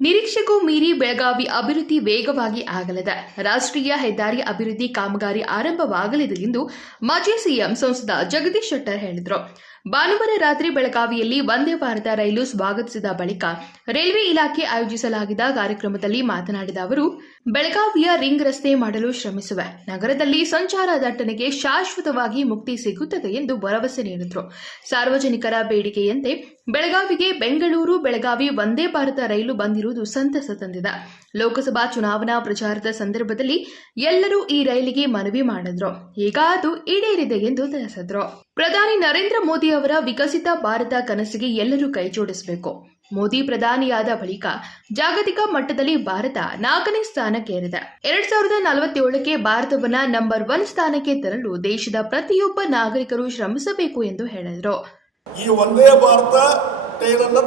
ನಿರೀಕ್ಷೆಗೂ ಮೀರಿ ಬೆಳಗಾವಿ ಅಭಿವೃದ್ಧಿ ವೇಗವಾಗಿ ಆಗಲಿದೆ. ರಾಷ್ಟ್ರೀಯ ಹೆದ್ದಾರಿ ಅಭಿವೃದ್ಧಿ ಕಾಮಗಾರಿ ಆರಂಭವಾಗಲಿದೆ ಎಂದು ಮಾಜಿ ಸಿಎಂ ಸಂಸದ ಜಗದೀಶ್ ಶೆಟ್ಟರ್ ಹೇಳಿದರು. ಭಾನುವಾರ ರಾತ್ರಿ ಬೆಳಗಾವಿಯಲ್ಲಿ ವಂದೇ ಭಾರತ ರೈಲು ಸ್ವಾಗತಿಸಿದ ಬಳಿಕ ರೈಲ್ವೆ ಇಲಾಖೆ ಆಯೋಜಿಸಲಾಗಿದ್ದ ಕಾರ್ಯಕ್ರಮದಲ್ಲಿ ಮಾತನಾಡಿದ ಅವರು, ಬೆಳಗಾವಿಯ ರಿಂಗ್ ರಸ್ತೆ ಮಾಡಲು ಶ್ರಮಿಸುವೆ ನಗರದಲ್ಲಿ ಸಂಚಾರ ದಟ್ಟಣೆಗೆ ಶಾಶ್ವತವಾಗಿ ಮುಕ್ತಿ ಸಿಗುತ್ತದೆ ಎಂದು ಭರವಸೆ ನೀಡಿದರು. ಸಾರ್ವಜನಿಕರ ಬೇಡಿಕೆಯಂತೆ ಬೆಳಗಾವಿಗೆ ಬೆಂಗಳೂರು, ಬೆಳಗಾವಿ ವಂದೇ ಭಾರತ ರೈಲು ಬಂದಿರುವುದು ಸಂತಸ ತಂದಿದೆ. ಲೋಕಸಭಾ ಚುನಾವಣಾ ಪ್ರಚಾರದ ಸಂದರ್ಭದಲ್ಲಿ ಎಲ್ಲರೂ ಈ ರೈಲಿಗೆ ಮನವಿ ಮಾಡಿದ್ರು. ಈಗ ಅದು ಈಡೇರಿದೆ ಎಂದು ತಿಳಿಸಿದ್ರು. ಪ್ರಧಾನಿ ನರೇಂದ್ರ ಮೋದಿ ಅವರ ವಿಕಸಿತ ಭಾರತ ಕನಸಿಗೆ ಎಲ್ಲರೂ ಕೈಜೋಡಿಸಬೇಕು. ಮೋದಿ ಪ್ರಧಾನಿಯಾದ ಬಳಿಕ ಜಾಗತಿಕ ಮಟ್ಟದಲ್ಲಿ ಭಾರತ ನಾಲ್ಕನೇ ಸ್ಥಾನಕ್ಕೇರಿದೆ ಎರಡ್ ಸಾವಿರದ ನಲವತ್ತೇಳಕ್ಕೆ ಭಾರತವನ್ನ ನಂಬರ್ ಒನ್ ಸ್ಥಾನಕ್ಕೆ ತರಲು ದೇಶದ ಪ್ರತಿಯೊಬ್ಬ ನಾಗರಿಕರು ಶ್ರಮಿಸಬೇಕು ಎಂದು ಹೇಳಿದರು. ಈ ಒಂದೇ ಭಾರತ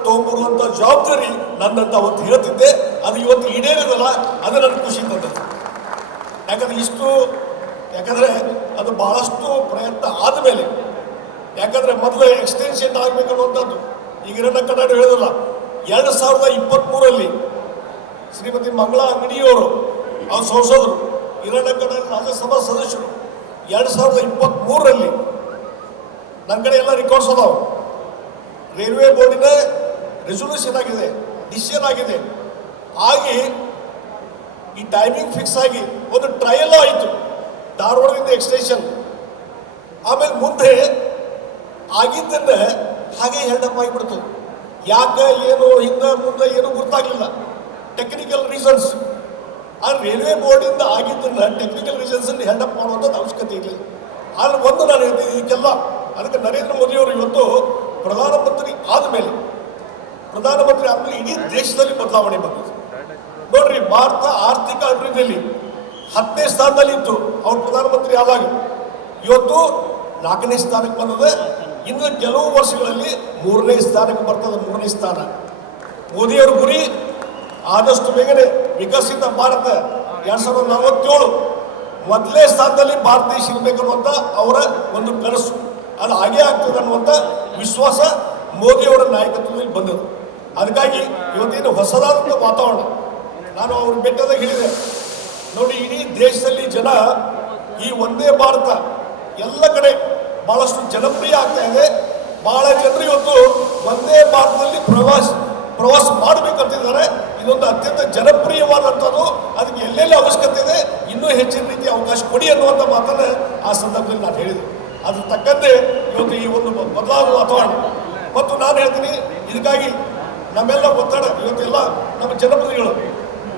ತಗೊಂಡ್ಬರುವಂತ ಜವಾಬ್ದಾರಿ ನನ್ನಂತ ಅವತ್ತು ಹೇಳ್ತಿದ್ದೆ. ಅದು ಇವತ್ತು ಈಡೇರಿದಲ್ಲ, ಅದು ನನ್ನ ಖುಷಿ ಯಾಕಂದ್ರೆ ಇಷ್ಟು, ಯಾಕಂದ್ರೆ ಅದು ಬಹಳಷ್ಟು ಪ್ರಯತ್ನ ಆದಮೇಲೆ ಯಾಕಂದ್ರೆ ಮೊದಲು ಎಕ್ಸ್ಟೆನ್ಷನ್ ಆಗಬೇಕನ್ನುವಂಥದ್ದು ಈಗ ಇರಣ್ಣ ಕನ್ನಡ ಹೇಳಿದಲ್ಲ, ಎರಡು ಸಾವಿರದ ಇಪ್ಪತ್ತ್ಮೂರಲ್ಲಿ ಶ್ರೀಮತಿ ಮಂಗಳಾ ಅಂಗಡಿಯವರು ಅವ್ರು ಸಂಸದರು. ಹಿರಣ್ಣ ಕನ್ನಡ ರಾಜ್ಯಸಭಾ ಸದಸ್ಯರು. ಎರಡು ಸಾವಿರದ ಇಪ್ಪತ್ತ್ಮೂರರಲ್ಲಿ ನನ್ನ ಕಡೆ ಎಲ್ಲ ರೆಕಾರ್ಡ್ಸ್ ಅದಾವೆ. ರೈಲ್ವೆ ಬೋರ್ಡಿನ ರೆಸೊಲ್ಯೂಷನ್ ಆಗಿದೆ ಡಿಸಿಷನ್ ಆಗಿದೆ. ಆಗಿ ಈ ಟೈಮಿಂಗ್ ಫಿಕ್ಸ್ ಆಗಿ ಒಂದು ಟ್ರಯಲ್ ಆಯಿತು. ಧಾರವಾಡದಿಂದ ಎಕ್ಸ್ಟೆನ್ಷನ್ ಆಮೇಲೆ ಮುಂದೆ ಆಗಿದ್ದನ್ನ ಹಾಗೆ ಹೆಲ್ಡಪ್ ಆಗಿಬಿಡ್ತು. ಯಾಕೆ, ಏನು, ಹಿಂದೆ, ಮುಂದೆ ಏನು ಗೊತ್ತಾಗಲಿಲ್ಲ ಟೆಕ್ನಿಕಲ್ ರೀಸನ್ಸ್ ಆ ರೈಲ್ವೆ ಬೋರ್ಡಿಂದ ಆಗಿದ್ದನ್ನ ಟೆಕ್ನಿಕಲ್ ರೀಸನ್ಸ್ ಹೆಲ್ಡಪ್ ಮಾಡುವಂಥದ್ದು ಅವಶ್ಯಕತೆ ಇಲ್ಲ ಆದ್ರೆ ಒಂದು ನಾನು ಹೇಳ್ತೀನಿ, ಇದಕ್ಕೆಲ್ಲ ಅದಕ್ಕೆ ನರೇಂದ್ರ ಮೋದಿ ಅವರು ಇವತ್ತು ಪ್ರಧಾನಮಂತ್ರಿ ಆದಮೇಲೆ ಪ್ರಧಾನಮಂತ್ರಿ ಆದಮೇಲೆ ಇಡೀ ದೇಶದಲ್ಲಿ ಬದಲಾವಣೆ ಬಂದಿದೆ. ನೋಡ್ರಿ, ಭಾರತ ಆರ್ಥಿಕ ಅಭಿವೃದ್ಧಿಯಲ್ಲಿ ಹತ್ತನೇ ಸ್ಥಾನದಲ್ಲಿ ಇತ್ತು ಅವ್ರು ಪ್ರಧಾನಮಂತ್ರಿ ಆದಾಗ ಇವತ್ತು ನಾಲ್ಕನೇ ಸ್ಥಾನಕ್ಕೆ ಬಂದಿದೆ ಇನ್ನು ಕೆಲವು ವರ್ಷಗಳಲ್ಲಿ ಮೂರನೇ ಸ್ಥಾನಕ್ಕೆ ಬರ್ತದೆ, ಮೂರನೇ ಸ್ಥಾನ. ಮೋದಿಯವರ ಗುರಿ ಆದಷ್ಟು ಬೇಗನೆ ವಿಕಸಿತ ಭಾರತ. ಎರಡು ಸಾವಿರದ ನಲವತ್ತೇಳು ಮೊದಲೇ ಸ್ಥಾನದಲ್ಲಿ ಭಾರತ ದೇಶ ಇರಬೇಕನ್ನುವಂಥ ಅವರ ಒಂದು ಕನಸು. ಅದು ಹಾಗೆ ಆಗ್ತದೆ ಅನ್ನುವಂಥ ವಿಶ್ವಾಸ ಮೋದಿಯವರ ನಾಯಕತ್ವದಲ್ಲಿ ಬಂದದ್ದು. ಅದಕ್ಕಾಗಿ ಇವತ್ತೇನು ಹೊಸದಾದಂಥ ವಾತಾವರಣ. ನಾನು ಅವ್ರ ಬೆಟ್ಟದಾಗ ಹೇಳಿದೆ, ನೋಡಿ ಇಡೀ ದೇಶದಲ್ಲಿ ಜನ ಈ ಒಂದೇ ಭಾರತ ಎಲ್ಲ ಕಡೆ ಬಹಳಷ್ಟು ಜನಪ್ರಿಯ ಆಗ್ತಾ ಇದೆ. ಬಹಳ ಜನರು ಇವತ್ತು ಒಂದೇ ಭಾರತದಲ್ಲಿ ಪ್ರವಾಸ ಪ್ರವಾಸ ಮಾಡಬೇಕಂತಿದ್ದಾರೆ. ಇದೊಂದು ಅತ್ಯಂತ ಜನಪ್ರಿಯವಾದಂಥದ್ದು. ಅದಕ್ಕೆ ಎಲ್ಲೆಲ್ಲಿ ಅವಶ್ಯಕತೆ ಇದೆ, ಇನ್ನೂ ಹೆಚ್ಚಿನ ರೀತಿ ಅವಕಾಶ ಕೊಡಿ ಅನ್ನುವಂಥ ಮಾತನ್ನು ಆ ಸಂದರ್ಭದಲ್ಲಿ ನಾನು ಹೇಳಿದೆ. ಅದ್ರ ತಕ್ಕಂತೆ ಇವತ್ತು ಈ ಒಂದು ಬದಲಾಗುವ ವಾತಾವರಣ. ಮತ್ತು ನಾನು ಹೇಳ್ತೀನಿ, ಇದಕ್ಕಾಗಿ ನಮ್ಮೆಲ್ಲ ಒತ್ತಡ, ಇವತ್ತೆಲ್ಲ ನಮ್ಮ ಜನಪ್ರತಿನಿಧಿಗಳು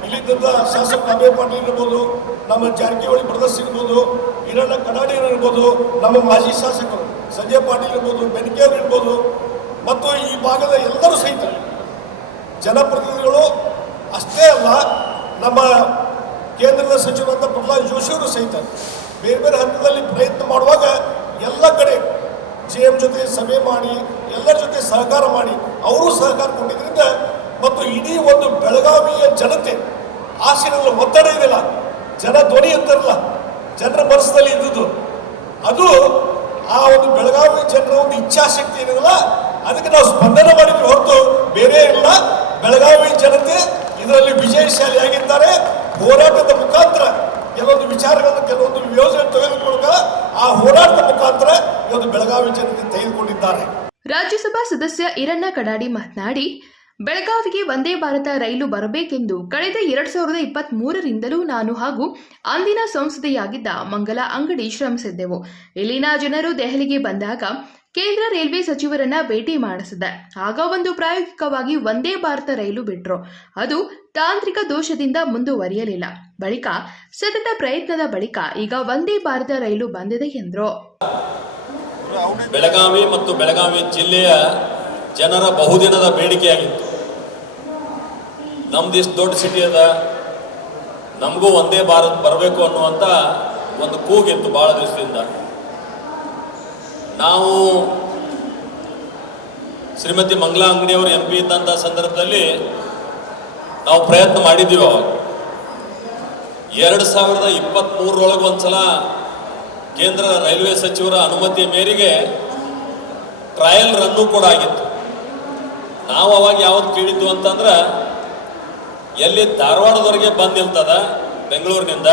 ಇಲ್ಲಿದ್ದಂಥ ಶಾಸಕ ಅಭಯ ಪಾಟೀಲ್ ಇರ್ಬೋದು, ನಮ್ಮ ಜಾರಕಿಹೊಳಿ ಬ್ರದರ್ಸ್ ಇರ್ಬೋದು ಹಿರಣ್ಣ ಕಡಾಡಿ ಇರ್ಬೋದು, ನಮ್ಮ ಮಾಜಿ ಶಾಸಕರು ಸಂಜಯ್ ಪಾಟೀಲ್ ಇರ್ಬೋದು ಬೆನಕೆಯವರು ಇರ್ಬೋದು, ಮತ್ತು ಈ ಭಾಗದ ಎಲ್ಲರೂ ಸಹಿತ ಜನಪ್ರತಿನಿಧಿಗಳು ಅಷ್ಟೇ ಅಲ್ಲ, ನಮ್ಮ ಕೇಂದ್ರದ ಸಚಿವರಾದ ಪ್ರಹ್ಲಾದ್ ಜೋಶಿಯವರು ಸಹಿತ ಬೇರೆ ಬೇರೆ ಹಂತದಲ್ಲಿ ಪ್ರಯತ್ನ ಮಾಡುವಾಗ ಎಲ್ಲ ಕಡೆ ಜಿ ಎಂ ಜೊತೆ ಸಭೆ ಮಾಡಿ, ಎಲ್ಲರ ಜೊತೆ ಸಹಕಾರ ಮಾಡಿ, ಅವರು ಸಹಕಾರ ಕೊಟ್ಟಿದ್ದರಿಂದ ಮತ್ತು ಇಡೀ ಒಂದು ಬೆಳಗಾವಿಯ ಜನತೆ ಆಶೀರ್ವಾದ ಒತ್ತಡ ಇದೆಯಲ್ಲ ಜನ ಧ್ವನಿ ಜನರ ಮನಸ್ಸಿನಲ್ಲಿ ಇದ್ದುದು ಅದು ಆ ಒಂದು ಬೆಳಗಾವಿ ಜನರ ಒಂದು ಇಚ್ಛಾಶಕ್ತಿ ಏನಿದೆಯಲ್ಲ, ಅದಕ್ಕೆ ನಾವು ಸ್ಪಂದನ ಮಾಡಿದ್ವಿ ಹೊರತು ಬೇರೆ ಇಲ್ಲ. ಬೆಳಗಾವಿ ಜನತೆ ಇದರಲ್ಲಿ ವಿಜಯಶಾಲಿಯಾಗಿದ್ದಾರೆ ಹೋರಾಟದ ಮುಖಾಂತರ ಕೆಲವೊಂದು ವಿಚಾರಗಳನ್ನು, ಕೆಲವೊಂದು ಯೋಜನೆ ತೆಗೆದುಕೊಳ್ಳುವಾಗ ಆ ಹೋರಾಟದ ಮುಖಾಂತರ ಇವತ್ತು ಬೆಳಗಾವಿ ಜನತೆ ತೆಗೆದುಕೊಂಡಿದ್ದಾರೆ. ರಾಜ್ಯಸಭಾ ಸದಸ್ಯ ಈರಣ್ಣ ಕಡಾಡಿ ಮಾತನಾಡಿ ಬೆಳಗಾವಿಗೆ ವಂದೇ ಭಾರತ ರೈಲು ಬರಬೇಕೆಂದು ಕಳೆದ ಎರಡ್ ಸಾವಿರದ ಇಪ್ಪತ್ತ್ ಮೂರರಿಂದಲೂ ನಾನು ಹಾಗೂ ಅಂದಿನ ಸಂಸದೆಯಾಗಿದ್ದ ಮಂಗಲ ಅಂಗಡಿ ಶ್ರಮಿಸಿದ್ದೆವು. ಇಲ್ಲಿನ ಜನರು ದೆಹಲಿಗೆ ಬಂದಾಗ ಕೇಂದ್ರ ರೈಲ್ವೆ ಸಚಿವರನ್ನ ಭೇಟಿ ಮಾಡಿಸಿದೆ. ಆಗ ಒಂದು ಪ್ರಾಯೋಗಿಕವಾಗಿ ವಂದೇ ಭಾರತ ರೈಲು ಬಿಟ್ರು. ಅದು ತಾಂತ್ರಿಕ ದೋಷದಿಂದ ಮುಂದುವರಿಯಲಿಲ್ಲ. ಬಳಿಕ ಸತತ ಪ್ರಯತ್ನದ ಬಳಿಕ ಈಗ ವಂದೇ ಭಾರತ ರೈಲು ಬಂದಿದೆ ಎಂದರು. ಬೆಳಗಾವಿ ಮತ್ತು ಬೆಳಗಾವಿ ಜಿಲ್ಲೆಯ ಜನರ ಬಹುದಿನದ ಬೇಡಿಕೆಯಾಗಿತ್ತು. ನಮ್ದು ಇಷ್ಟು ದೊಡ್ಡ ಸಿಟಿ ಅದ, ನಮಗೂ ಒಂದೇ ಭಾರತ್ ಬರಬೇಕು ಅನ್ನುವಂಥ ಒಂದು ಕೂಗಿತ್ತು ಭಾಳ ದಿವಸದಿಂದ. ನಾವು ಶ್ರೀಮತಿ ಮಂಗ್ಲಾ ಅಂಗಡಿಯವರು ಎಂ ಪಿ ಇದ್ದಂಥ ಸಂದರ್ಭದಲ್ಲಿ ನಾವು ಪ್ರಯತ್ನ ಮಾಡಿದ್ದೀವಿ ಅವಾಗ. ಎರಡು ಸಾವಿರದ ಇಪ್ಪತ್ತ್ಮೂರರೊಳಗೆ ಒಂದ್ಸಲ ಕೇಂದ್ರ ರೈಲ್ವೆ ಸಚಿವರ ಅನುಮತಿಯ ಮೇರೆಗೆ ಟ್ರಯಲ್ ರನ್ನು ಕೂಡ ಆಗಿತ್ತು. ನಾವು ಅವಾಗ ಯಾವ್ದು ಕೇಳಿದ್ದು ಅಂತಂದ್ರೆ, ಎಲ್ಲಿ ಧಾರವಾಡದವರೆಗೆ ಬಂದ್ ನಿಲ್ತದ ಬೆಂಗಳೂರಿನಿಂದ,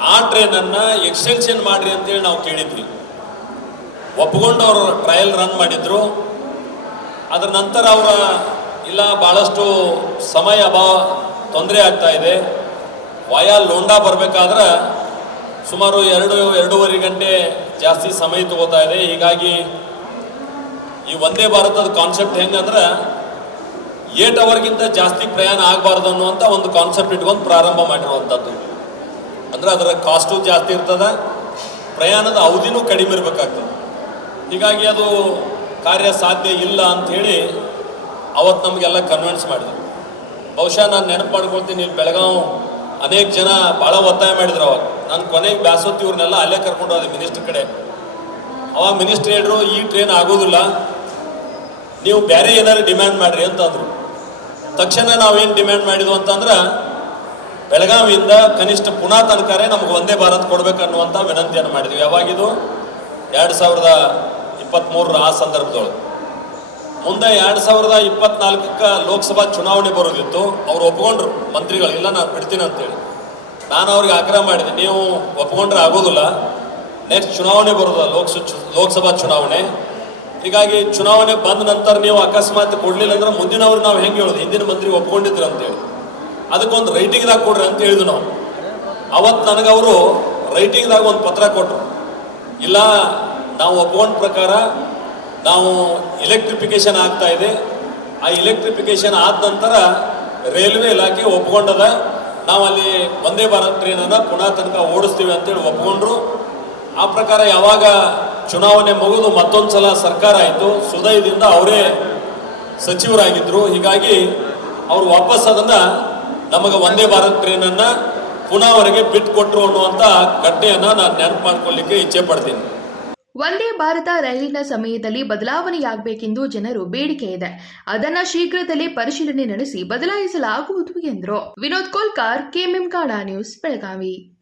ಆ ಟ್ರೈನನ್ನು ಎಕ್ಸ್ಟೆನ್ಷನ್ ಮಾಡ್ರಿ ಅಂತೇಳಿ ನಾವು ಕೇಳಿದ್ವಿ. ಒಪ್ಕೊಂಡು ಅವರು ಟ್ರಯಲ್ ರನ್ ಮಾಡಿದ್ರು. ಅದರ ನಂತರ ಅವರ, ಇಲ್ಲ ಭಾಳಷ್ಟು ಸಮಯ ಅಭಾವ ತೊಂದರೆ ಆಗ್ತಾ ಇದೆ. ವಾಯಾ ಲೋಂಡಾ ಬರಬೇಕಾದ್ರೆ ಸುಮಾರು ಎರಡು, ಎರಡೂವರೆ ಗಂಟೆ ಜಾಸ್ತಿ ಸಮಯ ತಗೋತಾ ಇದೆ. ಹೀಗಾಗಿ ಈ ಒಂದೇ ಭಾರತದ ಕಾನ್ಸೆಪ್ಟ್ ಹೆಂಗಂದ್ರೆ ಏಟ್ ಅವರ್ಗಿಂತ ಜಾಸ್ತಿ ಪ್ರಯಾಣ ಆಗಬಾರ್ದು ಅನ್ನುವಂಥ ಒಂದು ಕಾನ್ಸೆಪ್ಟ್ ಇಟ್ಕೊಂಡು ಪ್ರಾರಂಭ ಮಾಡಿರುವಂಥದ್ದು. ಅಂದ್ರೆ ಅದರ ಕಾಸ್ಟು ಜಾಸ್ತಿ ಇರ್ತದೆ, ಪ್ರಯಾಣದ ಅವಧಿನೂ ಕಡಿಮೆ ಇರಬೇಕಾಗ್ತದೆ. ಹೀಗಾಗಿ ಅದು ಕಾರ್ಯ ಸಾಧ್ಯ ಇಲ್ಲ ಅಂಥೇಳಿ ಅವತ್ತು ನಮಗೆಲ್ಲ ಕನ್ವಿನ್ಸ್ ಮಾಡಿದ್ರು. ಬಹುಶಃ ನಾನು ನೆನಪು ಮಾಡ್ಕೊಳ್ತೀನಿ, ಇಲ್ಲಿ ಬೆಳಗಾವ್ ಅನೇಕ ಜನ ಭಾಳ ಒತ್ತಾಯ ಮಾಡಿದ್ರು ಅವಾಗ. ನಾನು ಕೊನೆಗೆ ಬ್ಯಾಸೋತಿ ಇವ್ರನ್ನೆಲ್ಲ ಅಲ್ಲೇ ಕರ್ಕೊಂಡು ಹೋದೆ ಮಿನಿಸ್ಟರ್ ಕಡೆ. ಅವಾಗ ಮಿನಿಸ್ಟರ್ ಹೇಳಿದ್ರು ಈ ಟ್ರೈನ್ ಆಗೋದಿಲ್ಲ ನೀವು ಬೇರೆ ಏನಾದ್ರು ಡಿಮ್ಯಾಂಡ್ ಮಾಡ್ರಿ ಅಂತಂದ್ರು. ತಕ್ಷಣ ನಾವೇನು ಡಿಮ್ಯಾಂಡ್ ಮಾಡಿದ್ವು ಅಂತಂದ್ರೆ, ಬೆಳಗಾವಿಯಿಂದ ಕನಿಷ್ಠ ಪುನಾ ತನಕರೇ ನಮ್ಗೆ ಒಂದೇ ಭಾರತ್ ಕೊಡ್ಬೇಕನ್ನುವಂಥ ವಿನಂತಿಯನ್ನು ಮಾಡಿದ್ವಿ. ಯಾವಾಗಿದು? ಎರಡು ಸಾವಿರದ ಇಪ್ಪತ್ತ್ಮೂರರ ಆ ಸಂದರ್ಭದೊಳಗೆ. ಮುಂದೆ ಎರಡು ಸಾವಿರದ ಇಪ್ಪತ್ನಾಲ್ಕಕ್ಕೆ ಲೋಕಸಭಾ ಚುನಾವಣೆ ಬರೋದಿತ್ತು. ಅವ್ರು ಒಪ್ಕೊಂಡ್ರು, ಮಂತ್ರಿಗಳು, ಇಲ್ಲ ನಾನು ಬಿಡ್ತೀನಿ ಅಂತೇಳಿ. ನಾನು ಅವ್ರಿಗೆ ಆಗ್ರಹ ಮಾಡಿದೆ, ನೀವು ಒಪ್ಕೊಂಡ್ರೆ ಆಗೋದಿಲ್ಲ. ನೆಕ್ಸ್ಟ್ ಚುನಾವಣೆ ಬರೋದ, ಲೋಕಸ ಲೋಕಸಭಾ ಚುನಾವಣೆ. ಹೀಗಾಗಿ ಚುನಾವಣೆ ಬಂದ ನಂತರ ನೀವು ಅಕಸ್ಮಾತ್ ಕೊಡ್ಲಿಲ್ಲ ಅಂದ್ರೆ ಮುಂದಿನವ್ರು ನಾವು ಹೆಂಗೆ ಹೇಳೋದು? ಹಿಂದಿನ ಮಂತ್ರಿ ಒಪ್ಕೊಂಡಿದ್ರು ಅಂತೇಳಿ ಅದಕ್ಕೊಂದು ರೈಟಿಂಗ್ದಾಗ ಕೊಡ್ರಿ ಅಂತ ಹೇಳಿದ್ವಿ ನಾವು. ಅವತ್ತು ನನಗೆ ಅವರು ರೈಟಿಂಗ್ದಾಗ ಒಂದು ಪತ್ರ ಕೊಟ್ಟರು ಇಲ್ಲ, ನಾವು ಒಪ್ಕೊಂಡ ಪ್ರಕಾರ ನಾವು ಎಲೆಕ್ಟ್ರಿಫಿಕೇಶನ್ ಆಗ್ತಾ ಇದೆ. ಆ ಎಲೆಕ್ಟ್ರಿಫಿಕೇಶನ್ ಆದ ನಂತರ ರೈಲ್ವೆ ಇಲಾಖೆ ಒಪ್ಕೊಂಡದ. ನಾವು ಅಲ್ಲಿ ಒಂದೇ ಭಾರತ್ ಟ್ರೈನನ್ನು ಪುನಃ ತನಕ ಓಡಿಸ್ತೀವಿ ಅಂತೇಳಿ ಒಪ್ಕೊಂಡ್ರು. ಆ ಪ್ರಕಾರ ಯಾವಾಗ ಚುನಾವಣೆ ಮುಗಿದು ಮತ್ತೊಂದು ಸಲ ಸರ್ಕಾರ ಆಯಿತು. ಸುದಯದಿಂದ ಅವರೇ ಸಚಿವರಾಗಿದ್ದರು ಹೀಗಾಗಿ ಅವರು ವಾಪಸ್ ಅದನ್ನು ನಮಗೆ ಒಂದೇ ಭಾರತ್ ಟ್ರೈನನ್ನು ಪುನಃ ಅವರಿಗೆ ಬಿಟ್ಟು ಕೊಟ್ಟರು ಅನ್ನುವಂಥ ಘಟನೆಯನ್ನು ನಾನು ನೆನಪು ಮಾಡ್ಕೊಳ್ಳಿಕ್ಕೆ ಇಚ್ಛೆ ಪಡ್ತೀನಿ. ವಂದೇ ಭಾರತ ರೈಲಿನ ಸಮಯದಲ್ಲಿ ಬದಲಾವಣೆಯಾಗಬೇಕೆಂದು ಜನರು ಬೇಡಿಕೆ ಇದೆ. ಅದನ್ನ ಶೀಘ್ರದಲ್ಲೇ ಪರಿಶೀಲನೆ ನಡೆಸಿ ಬದಲಾಯಿಸಲಾಗುವುದು ಎಂದರು. ವಿನೋದ್ ಕೋಲ್ಕಾರ್, ಕೆಎಂಎಂ ಕಾಡಾ ನ್ಯೂಸ್, ಬೆಳಗಾವಿ.